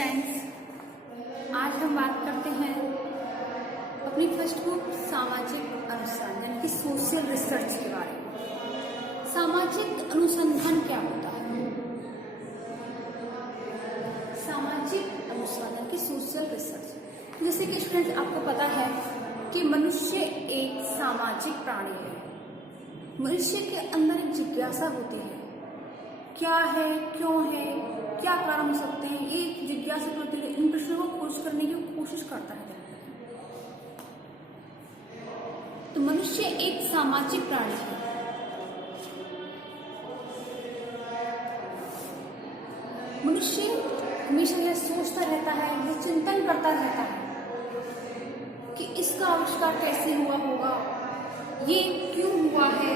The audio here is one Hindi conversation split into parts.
फ्रेंड्स, आज हम बात करते हैं अपनी फर्स्ट बुक सामाजिक अनुसंधान यानी कि सोशल रिसर्च के बारे में। सामाजिक अनुसंधान क्या होता है? सामाजिक अनुसंधान की सोशल रिसर्च, जैसे कि स्टूडेंट आपको पता है कि मनुष्य एक सामाजिक प्राणी है। मनुष्य के अंदर एक जिज्ञासा होती है, क्या है, क्यों है, क्या कारण हो सकते हैं, एक जिज्ञासा होती है। इन प्रश्नों को खोज करने की कोशिश करता है। तो मनुष्य एक सामाजिक प्राणी है। मनुष्य हमेशा यह सोचता रहता है, यह चिंतन करता रहता है कि इसका आविष्कार कैसे हुआ होगा, ये क्यों हुआ है।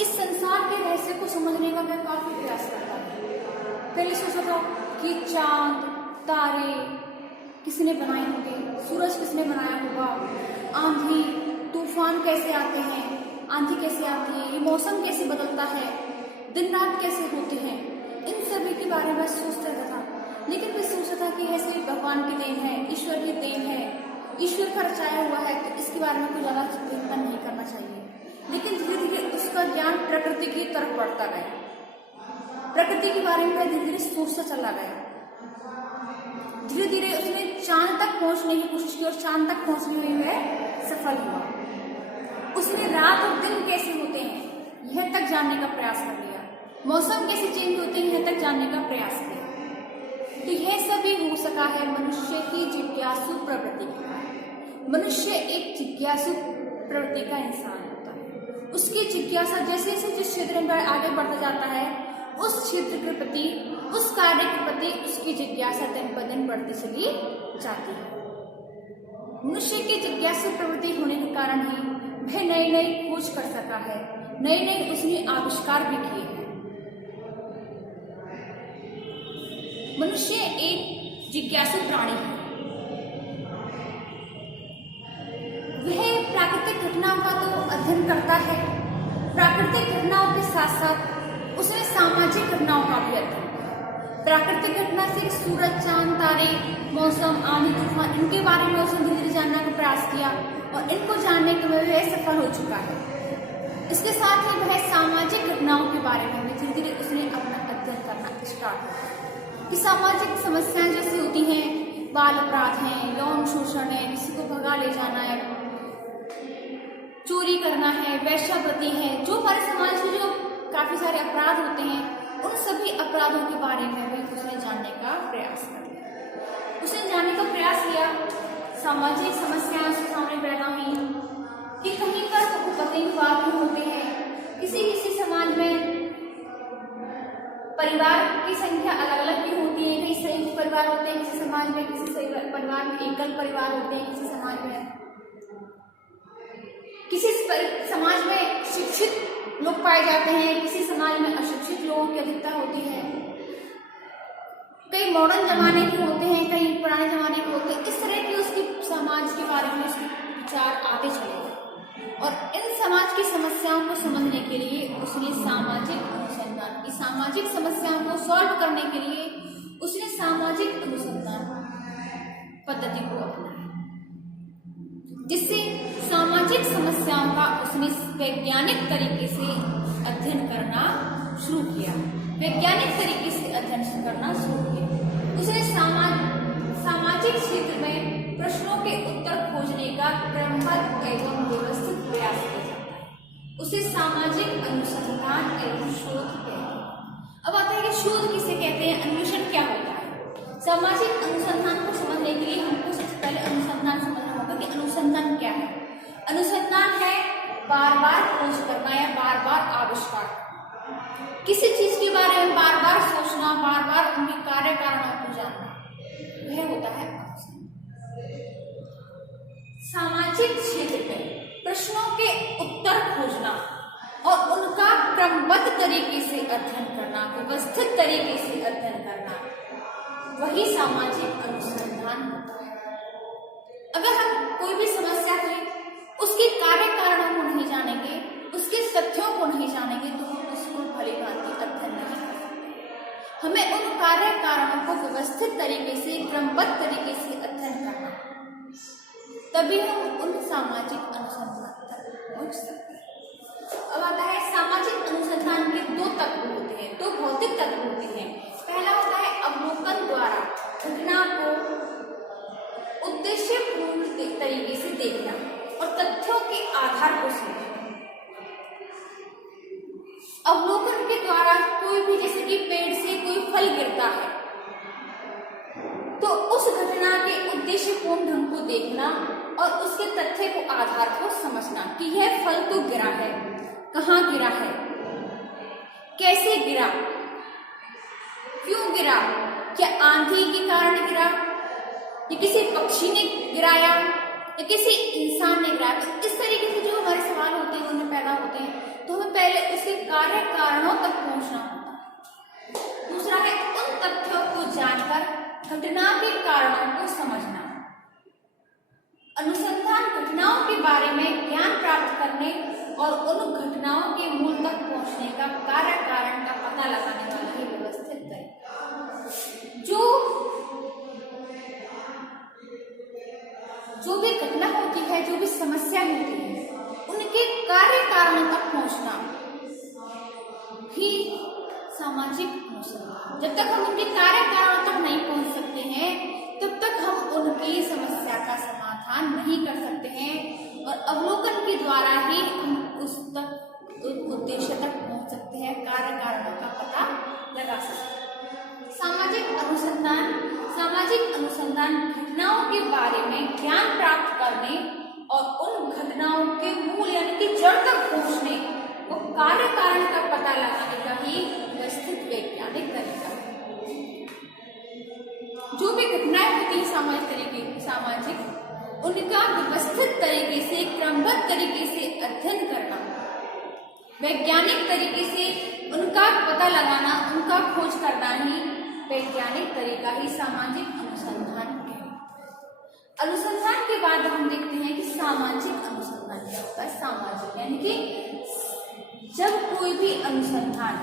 इस संसार के रहस्य को समझने का मैं काफी प्रयास करता हूँ। पहले सोचा था कि चांद, तारे किसने बनाए होंगे, सूरज किसने बनाया होगा, आंधी तूफान कैसे आते हैं, आंधी कैसे आती है, ये मौसम कैसे बदलता है, दिन रात कैसे होते हैं, इन सभी के बारे में सोचता रहता था। लेकिन मैं सोचता था कि ऐसे भगवान की देन है, ईश्वर की देन है, ईश्वर का रचाया हुआ है, तो इसके बारे में कोई ज्यादा चिंतन नहीं करना चाहिए। लेकिन धीरे धीरे उसका ज्ञान प्रकृति की तरफ बढ़ता गया। प्रकृति के बारे में धीरे धीरे सोचता चला गया। धीरे धीरे उसने चांद तक पहुंचने की कोशिश की और चांद तक पहुंचने में वह सफल हुआ। उसने रात और दिन कैसे होते हैं यह तक जानने का प्रयास कर लिया, मौसम कैसे चेंज होते हैं यह तक जानने का प्रयास किया। तो यह सभी हो सका है मनुष्य की जिज्ञासु प्रवृत्ति के कारण। मनुष्य एक जिज्ञासु प्रवृत्ति का इंसान होता है। उसकी जिज्ञासा जैसे जैसे जिस क्षेत्र में आगे बढ़ता जाता है, उस क्षेत्र के प्रति, उस कार्य के प्रति उसकी जिज्ञासा दिन ब दिन बढ़ती चली जाती है। मनुष्य की जिज्ञासु प्रवृत्ति होने के कारण ही वह नई नई खोज कर सका है, नए नए उसने आविष्कार भी किए हैं। मनुष्य एक जिज्ञासु प्राणी है। वह प्राकृतिक घटनाओं का तो अध्ययन करता है, प्राकृतिक घटनाओं के साथ साथ उसने सामाजिक घटनाओं का भी अध्ययन किया। प्राकृतिक घटना से सूरज, चांद, तारे, मौसम, आंधी, तूफान, इनके बारे में उसने धीरे धीरे जानने का प्रयास किया और इनको जानने के में वह सफल हो चुका है। इसके साथ ही वह सामाजिक घटनाओं के बारे में भी धीरे धीरे उसने अपना अध्ययन करना स्टार्ट किया कि सामाजिक समस्याएं जैसी होती हैं, बाल अपराध हैं, यौन शोषण है, किसी को भगा ले जाना है, चोरी करना है, वेश्यावृत्ति है, जो हमारे समाज में जो काफी सारे अपराध होते हैं, उन सभी अपराधों के बारे में भी उसने जानने का प्रयास किया। उसने जानने का प्रयास किया, सामाजिक समस्याएं उसके सामने पैदा हुई कि कहीं पर बहुपतिवाद भी होते हैं, किसी किसी समाज में परिवार की संख्या अलग अलग भी होती है, कहीं संयुक्त परिवार होते हैं किसी समाज में, किसी परिवार में एकल परिवार होते हैं, किसी समाज में, किसी समाज में शिक्षित लोग पाए जाते हैं, किसी समाज में अशिक्षित लोगों की अधिकता होती है। कई मॉडर्न जमाने के होते हैं, कई पुराने जमाने के होते हैं। इस तरह की उसकी समाज के बारे में उसके विचार आते चले गए और इन समाज की समस्याओं को समझने के लिए उसने सामाजिक अनुसंधान की, सामाजिक समस्याओं को सॉल्व करने के लिए उसने सामाजिक अनुसंधान पद्धति को अपनाया, जिससे सामाजिक समस्याओं का उसने वैज्ञानिक तरीके से अध्ययन करना शुरू किया। वैज्ञानिक तरीके से अध्ययन करना शुरू किया। उसने सामाजिक क्षेत्र में प्रश्नों के उत्तर खोजने का क्रमबद्ध एवं व्यवस्थित प्रयास किया जाता है। उसे सामाजिक अनुसंधान एवं शोध कहते हैं। अब आता है कि शोध किसे कहते हैं, अन्वेषण क्या होता है। सामाजिक अनुसंधान को समझने के लिए हमको सबसे पहले अनुसंधान समझना होगा कि अनुसंधान क्या है। अनुसंधान है बार बार खोज करना या बार बार आविष्कार करना, किसी चीज के बारे में बार बार सोचना, बार बार उनके कार्य कारणों को जानना, यह होता है अनुसंधान। सामाजिक क्षेत्र में प्रश्नों के उत्तर खोजना और उनका क्रमबद्ध तरीके से अध्ययन करना, व्यवस्थित तरीके से अध्ययन करना, वही सामाजिक अनुसंधान होता है। अगर हम कोई भी समस्या है उसके कार्य कारणों को नहीं जानेंगे, उसके तथ्यों को नहीं जानेंगे, तो हम उसको भली भांति अध्ययन नहीं कर सकते। हमें उन कार्य कारणों को व्यवस्थित तरीके से, क्रमबद्ध तरीके से अध्ययन करना, तभी हम उन सामाजिक अनुसंधान तक पहुंच सकते हैं। अब आता है सामाजिक अनुसंधान के दो तत्व होते हैं, दो भौतिक तत्व होते हैं। पहला होता है अवलोकन द्वारा घटना को उद्देश्यपूर्ण तरीके से देखना और तथ्यों के आधार को समझना। अवलोकन के द्वारा कोई भी, जैसे कि पेड़ से कोई फल गिरता है, तो उस घटना के उद्देश्यपूर्ण ढंग को देखना और उसके तथ्य को, आधार को समझना कि यह फल तो गिरा है, कहाँ गिरा है, कैसे गिरा, क्यों गिरा, क्या आंधी के कारण गिरा, या किसी पक्षी ने गिराया, या किसी इंसान ने गिराया। तो इस तरीके से जो हमारे सवाल होते हैं, उनमें पैदा होते हैं, तो हमें पहले उसके कार्य कारणों तक पहुंचना होता है। दूसरा है उन तथ्यों को जानकर घटना के कारणों को समझना। अनुसंधान घटनाओं के बारे में ज्ञान प्राप्त करने और उन घटनाओं के मूल तक पहुंचने का, कार्य कारण का पता लगाने वाला ही व्यवस्थित तरीका। जो भी घटना होती है, जो भी समस्या होती है, उनके कार्य कारणों तक पहुंचना ही सामाजिक अनुसंधान। जब तक हम उनके कार्य कारणों तक नहीं पहुंच सकते हैं, तब तक हम उनकी समस्या का समाधान नहीं कर सकते हैं, और अवलोकन के द्वारा ही हम उस उद्देश्य तक पहुंच सकते हैं, कार्य कारणों का पता लगा सकते हैं। सामाजिक अनुसंधान घटनाओं के बारे में ज्ञान प्राप्त करने और उन घटनाओं के मूल यानी कि जड़ तक पहुंचने और कार्य कारण का पता लगाने का ही व्यवस्थित वैज्ञानिक तरीका है। जो भी घटनाएं होती हैं सामाजिक, उनका व्यवस्थित तरीके से, क्रमबद्ध तरीके से अध्ययन करना, वैज्ञानिक तरीके से उनका पता लगाना, उनका खोज करना ही वैज्ञानिक तरीका ही सामाजिक अनुसंधान है। अनुसंधान के बाद हम देखते हैं कि सामाजिक अनुसंधान क्या होता है। सामाजिक यानी कि जब कोई भी अनुसंधान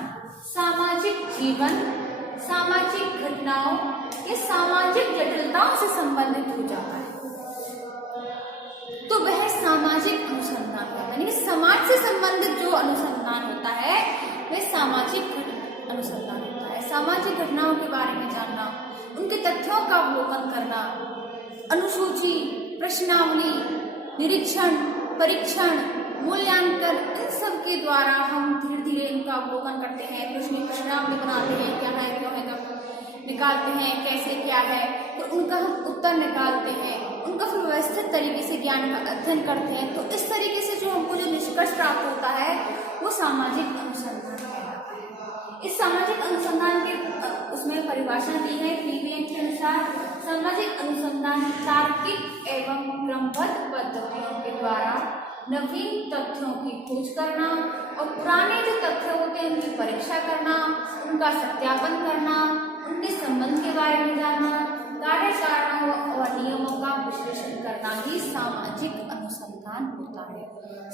सामाजिक जीवन, सामाजिक घटनाओं या सामाजिक जटिलताओं से संबंधित हो जाता है, तो वह सामाजिक अनुसंधान होता है। यानी कि समाज से संबंधित जो अनुसंधान होता है, वह सामाजिक अनुसंधान होता है। सामाजिक घटनाओं के बारे में जानना, उनके तथ्यों का अवलोकन करना, अनुसूची, प्रश्नावली, निरीक्षण, परीक्षण, मूल्यांकन, इन सब के द्वारा हम धीरे धीरे इनका अवलोकन करते हैं, प्रश्नावली बनाते हैं, क्या है, क्यों है, कब निकालते हैं, कैसे क्या है, तो उनका हम उत्तर निकालते हैं, उनका फिर व्यवस्थित तरीके से ज्ञान का अध्ययन करते हैं। तो इस तरीके से जो हमको जो निष्कर्ष प्राप्त होता है, वो सामाजिक अनुसंधान कहलाता है। इस सामाजिक अनुसंधान के उसमें परिभाषा दी है क्लीवेलैंड के अनुसार, सामाजिक अनुसंधान तार्किक एवं क्रमबद्ध पद्धतियों के द्वारा नवीन तथ्यों की खोज करना और पुराने जो तथ्य होते हैं उनकी परीक्षा करना, उनका सत्यापन करना, उनके संबंध के बारे में जानना, कार्य कारणों और नियमों का विश्लेषण करना ही सामाजिक अनुसंधान होता है।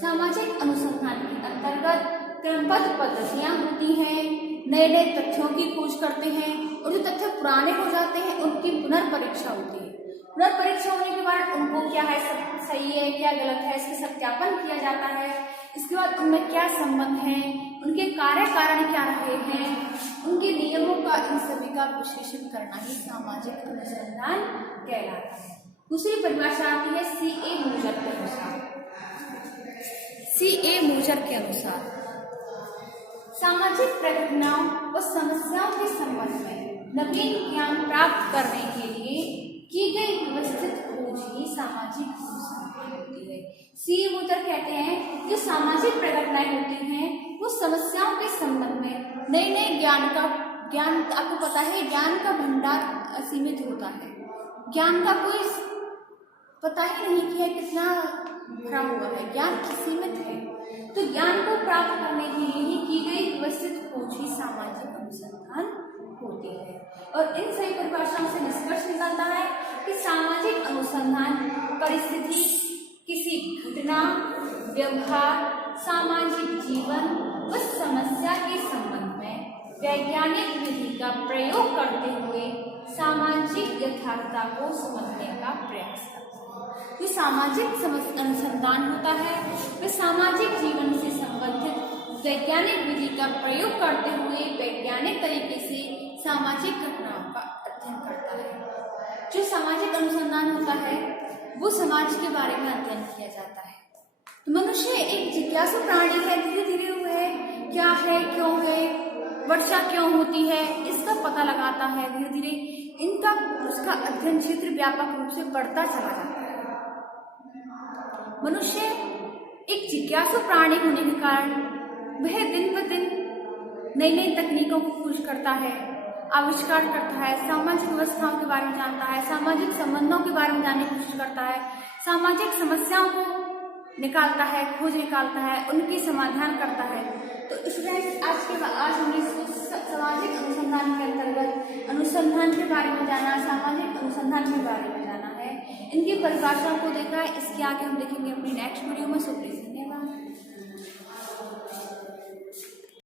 सामाजिक अनुसंधान के अंतर्गत क्रमबद्ध पद्धतियां होती हैं, नए नए तथ्यों की खोज करते हैं, और जो तथ्य पुराने हो जाते हैं उनकी पुनर्परीक्षा होती है। पुनर्परीक्षा होने के बाद उनको क्या है, सब सही है, क्या गलत है, इसका सत्यापन किया जाता है। इसके बाद उनमें क्या संबंध है, उनके कार्य कारण क्या रहे हैं, उनके नियमों का, इन सभी का विश्लेषण करना ही सामाजिक अनुसंधान कहलाता है। दूसरी परिभाषा आती है C.A. मूजर के अनुसार। C.A. मूजर के अनुसार सामाजिक प्रघटनाओं व समस्याओं के संबंध में नवीन ज्ञान प्राप्त करने के लिए की गई व्यवस्थित खोज ही सामाजिक अनुसंधान होती है। C.A. मूजर कहते हैं जो सामाजिक प्रघटनाएं होती हैं वो समस्याओं के संबंध में नए नए ज्ञान, आपको पता है ज्ञान का भंडार असीमित होता है, ज्ञान का कोई पता ही नहीं कि है कितना भरा हुआ है, ज्ञान असीमित है। तो ज्ञान को प्राप्त करने के लिए ही की गई व्यवस्थित खोज ही सामाजिक अनुसंधान होती है। और इन सही परिभाषाओं से निष्कर्ष निकलता है कि सामाजिक अनुसंधान परिस्थिति, किसी घटना, व्यवहार, सामाजिक जीवन व समस्या के संबंध में वैज्ञानिक विधि का प्रयोग करते हुए सामाजिक यथार्थता को समझने का प्रयास करता है। जो सामाजिक अनुसंधान होता है वह सामाजिक जीवन से संबंधित वैज्ञानिक विधि का प्रयोग करते हुए वैज्ञानिक तरीके से सामाजिक घटनाओं का अध्ययन करता है। जो सामाजिक अनुसंधान होता है वो समाज के बारे में अध्ययन किया जाता है। मनुष्य एक जिज्ञासु प्राणी है, धीरे धीरे वह क्या है, क्यों है, वर्षा क्यों होती है, इसका पता लगाता है। धीरे धीरे इनका उसका अध्ययन क्षेत्र व्यापक रूप से बढ़ता चला जाता है। मनुष्य एक जिज्ञासु प्राणी होने के कारण वह दिन ब दिन नई नई तकनीकों को खोज करता है, आविष्कार करता है, सामाजिक व्यवस्थाओं के बारे में जानता है, सामाजिक संबंधों के बारे में जानने की कोशिश करता है, सामाजिक समस्याओं को निकालता है, खोज निकालता है, उनकी समाधान करता है। तो स्टूडेंट्स आज हमने सामाजिक अनुसंधान के अंतर्गत अनुसंधान के बारे में जाना, सामाजिक अनुसंधान के बारे में जाना है, इनकी परिभाषा को देखा है। इसके आगे हम देखेंगे अपनी नेक्स्ट वीडियो में।